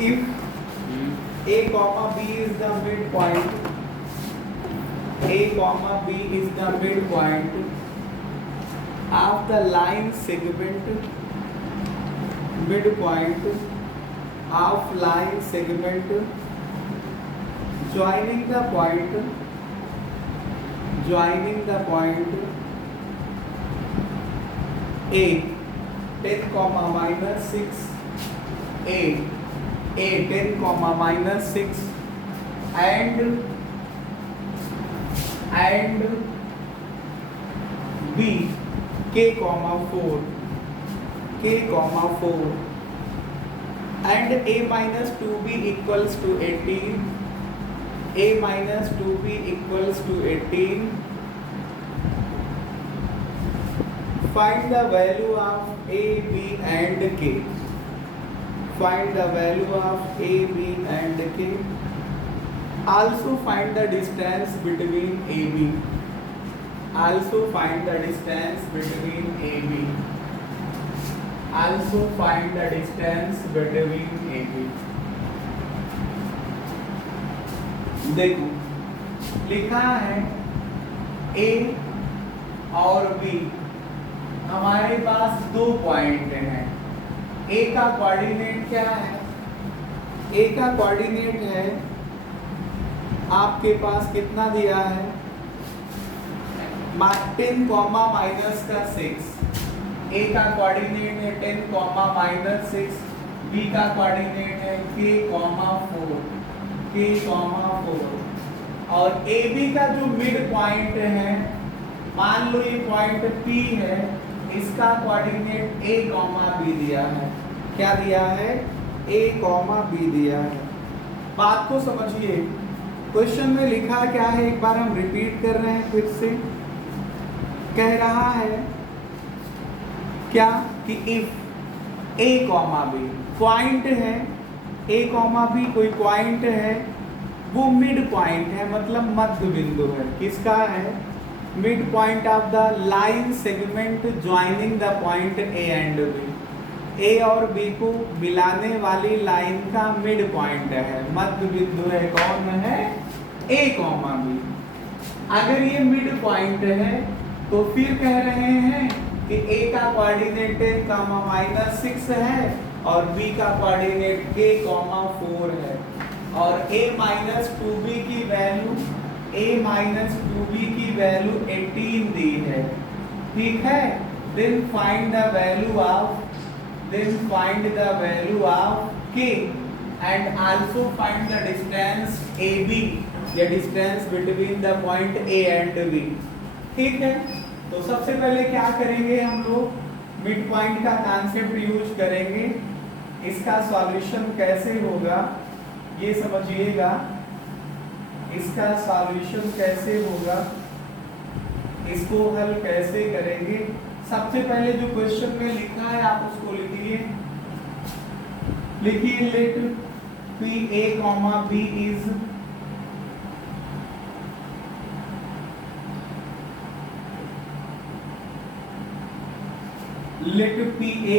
if a comma b is the midpoint, a comma b is the midpoint of the line segment, midpoint of line segment joining the point a 10 comma minus 6 a 10 comma minus 6 and b k comma 4 and a minus 2b equals to 18, a minus 2b equals to 18. Find the value of a, b and k. Find the value of a, b and k. Also find the distance between AB. Also find the distance between AB. Also find the distance between AB. देखो लिखा है A और B, हमारे पास दो point हैं। A का coordinate क्या है? A का कोऑर्डिनेट है, आपके पास कितना दिया है? 10 कॉमा माइनस का 6। A का कोऑर्डिनेट है 10 कॉमा माइनस 6, B का कोऑर्डिनेट है k कॉमा 4 और AB का जो मिड पॉइंट है, मान लो ये पॉइंट P है, इसका कोऑर्डिनेट a कॉमा b दिया है। क्या दिया है? a कॉमा b दिया है। बात को समझिए, क्वेश्चन में लिखा क्या है, एक बार हम रिपीट कर रहे हैं फिर से। कह रहा है क्या कि if a comma b point है, a कॉमा b कोई पॉइंट है, वो मिड पॉइंट है, मतलब मध्य बिंदु है। किसका है? Mid point of the line segment joining the point a and b। a और b को मिलाने वाली लाइन का मिड पॉइंट है, मध्य बिंदु है। कौन है? a comma b। अगर ये मिड पॉइंट है तो फिर कह रहे हैं कि a का कोऑर्डिनेट 10 कॉमा माइनस 6 है और b का कोऑर्डिनेट k कॉमा 4 है और a माइनस 2b की वैल्यू 18 दी है। ठीक है, then find the value of k and also find the distance AB, the distance between the point A and B। ठीक है, तो सबसे पहले क्या करेंगे हम लोग? मिड पॉइंट का कॉन्सेप्ट यूज करेंगे। इसका सॉल्यूशन कैसे होगा ये समझिएगा। इसका सॉल्यूशन कैसे होगा, इसको हल कैसे करेंगे? सबसे पहले जो क्वेश्चन में लिखा है आप उसको लिखिए। Let P A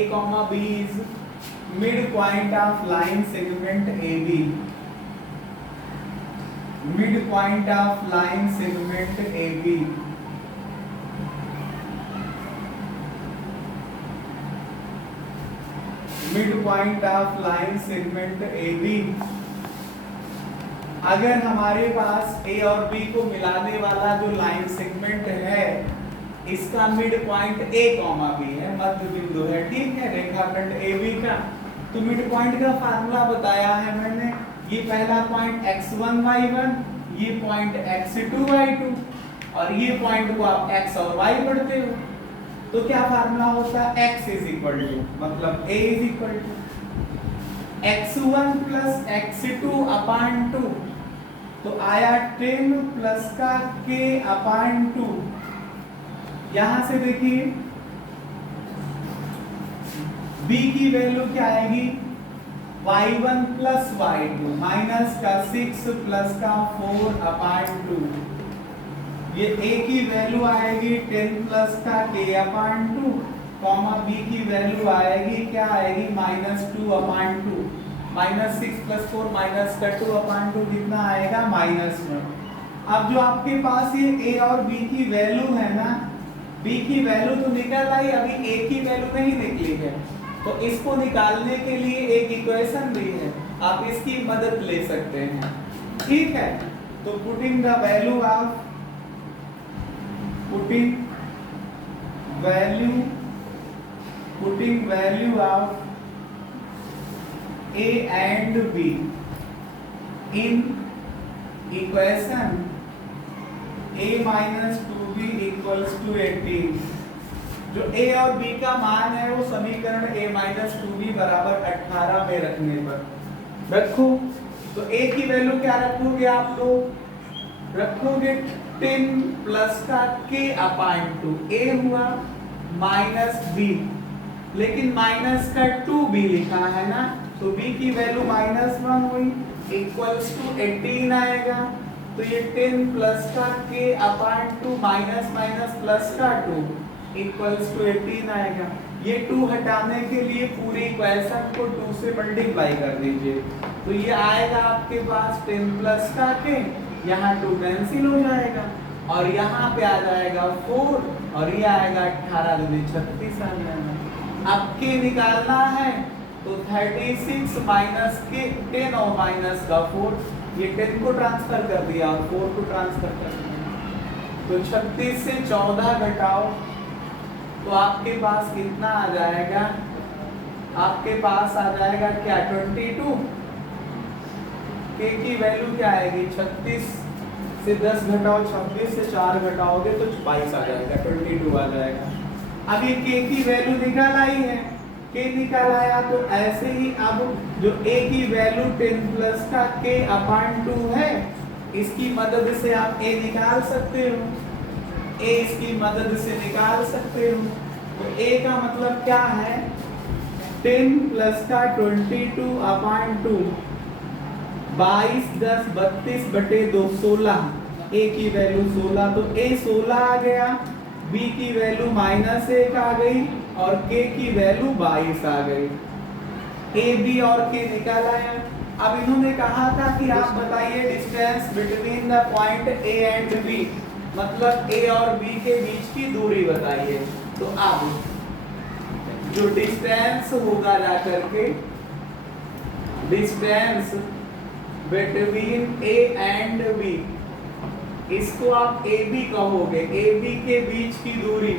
comma B is midpoint of line segment AB, midpoint of line segment AB, midpoint of line segment AB। अगर हमारे पास A और B को मिलाने वाला जो लाइन सेगमेंट है, इसका mid point A comma B है, मध्य बिंदु है। ठीक है, रेखाखंड AB का। तो मिड पॉइंट का फार्मूला बताया है मैंने। ये पहला पॉइंट x1 y1, ये पॉइंट x2 y2 और ये पॉइंट को आप x और y पढ़ते हो। तो क्या फार्मूला होता है? x इज इक्वल टू, मतलब a is equal to x1 plus x2 upon 2, तो आया 10 प्लस का k अपान 2। यहां से देखिए b की वैल्यू क्या आएगी? y1 प्लस y2 माइनस का 6 प्लस का 4 अपान 2। ये a की वैल्यू आएगी 10 प्लस का k अपान 2, कॉमा b की वैल्यू आएगी क्या आएगी? -2 अपान 2। -6 + 4 -2/2 कितना आएगा -1। अब जो आपके पास ये a और b की वैल्यू है ना, b की वैल्यू तो निकल आई, अभी a की वैल्यू नहीं निकली है, तो इसको निकालने के लिए एक इक्वेशन दी है, आप इसकी मदद ले सकते हैं। ठीक है, तो putting the value of putting value of a and b in equation a minus 2b equals to 18। जो a और b का मान है वो समीकरण a minus 2b बराबर 18 में रखने पर रखो, तो a की वैल्यू क्या रखोगे आप लोग, रखोगे 10 प्लस का k/2, a हुआ माइनस b, लेकिन माइनस का 2b लिखा है ना, तो b की वैल्यू -1 हुई इक्वल्स टू 18 आएगा। तो ये 10 प्लस का k/2 माइनस माइनस प्लस का 2 इक्वल्स टू 18 आएगा। ये 2 हटाने के लिए पूरी इक्वेशन को 2 से मल्टीप्लाई कर दीजिए, तो ये आएगा आपके पास 10 प्लस का k, यहाँ 2 कैंसिल हो जाएगा और यहाँ पे आ जाएगा 4 और ये आएगा 18 दूनी 36 आ जाएगा। अब k निकालना है तो 36 माइनस के 10 और माइनस का 4, ये 10 को ट्रांसफर कर दिया और 4 को ट्रांसफर कर दिया, तो 36 से 14 घटाओ तो आपके पास कितना आ जाएगा, आपके पास आ जाएगा क्या 22। k की वैल्यू क्या आएगी 36 से 10 घटाओ, 26 से 4 घटाओगे तो 22 आ जाएगा, 22 आ जाएगा। अब ये k की वैल्यू निकाल आई है, k निकाल आया तो ऐसे ही अब जो a की वैल्यू 10 प्लस का k/2 है, इसकी मदद से आप a निकाल सकते हो, a इसकी मदद से निकाल सकते हो। तो a का मतलब क्या है 10 प्लस का 22/2, 22 10 32 बटे 2 16, a की वैल्यू 16, तो a 16 आ गया, b की वैल्यू -1 आ गई और k की वैल्यू 22 आ गई। a b और k निकाल आया। अब इन्होंने कहा था कि आप बताइए distance between the point a and b, मतलब a और b के बीच की दूरी बताइए। तो अब जो डिस्टेंस होगा जा करके distance between a and b, इसको आप AB कहोगे, AB के बीच की दूरी,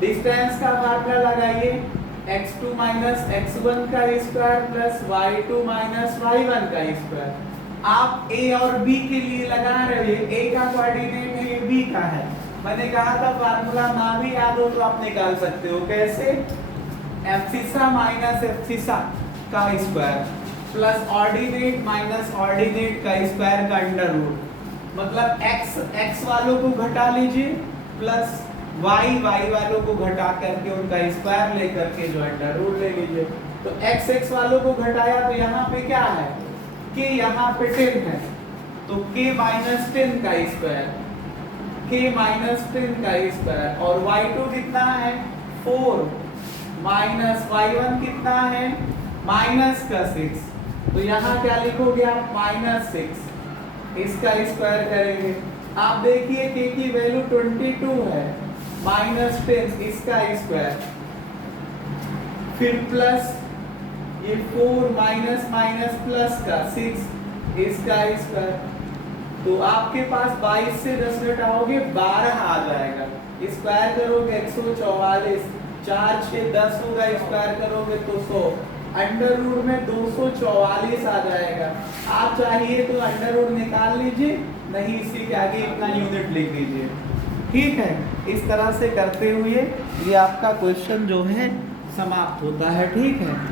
डिस्टेंस का फार्मूला लगाइए x2 माइनस x1 का square plus y2 minus y1 का स्क्वायर। आप a और b के लिए लगा रहे हैं, a का कोऑर्डिनेट है, b का है। मैंने कहा था फार्मूला ना भी याद हो तो आप निकाल सकते हो, कैसे एब्सिसा माइनस एब्सिसा का square plus ordinate minus ordinate का स्क्वायर का अंडर रूट, मतलब x वालों को घटा लीजिए प्लस y वालों को घटा करके उनका स्क्वायर लेकर के जो अंडर रूट ले लीजिए। तो x वालों को घटाया तो यहाँ पे क्या है k, यहाँ पे 10 है तो k माइनस 10 का स्क्वायर, k माइनस 10 का स्क्वायर, और y2 कितना है 4 माइनस y1 कितना है माइनस का 6, तो यहाँ क्या लिखोगे आप -6, इसका स्क्वायर करेंगे। आप देखिए k की वैल्यू 22 है, -10 इसका स्क्वायर, फिर प्लस ये 4 माइनस माइनस प्लस का 6 इसका स्क्वायर, तो आपके पास 22 से 10 घटाओगे 12 आ जाएगा, स्क्वायर करोगे 144, 4 6 10 होगा, स्क्वायर करोगे तो 100, अंडर रूट में 244 आ जाएगा। आप चाहिए तो अंडर रूट निकाल लीजिए, नहीं इसी के आगे इतना यूनिट लिख लीजिए। ठीक है, इस तरह से करते हुए ये आपका क्वेश्चन जो है समाप्त होता है। ठीक है।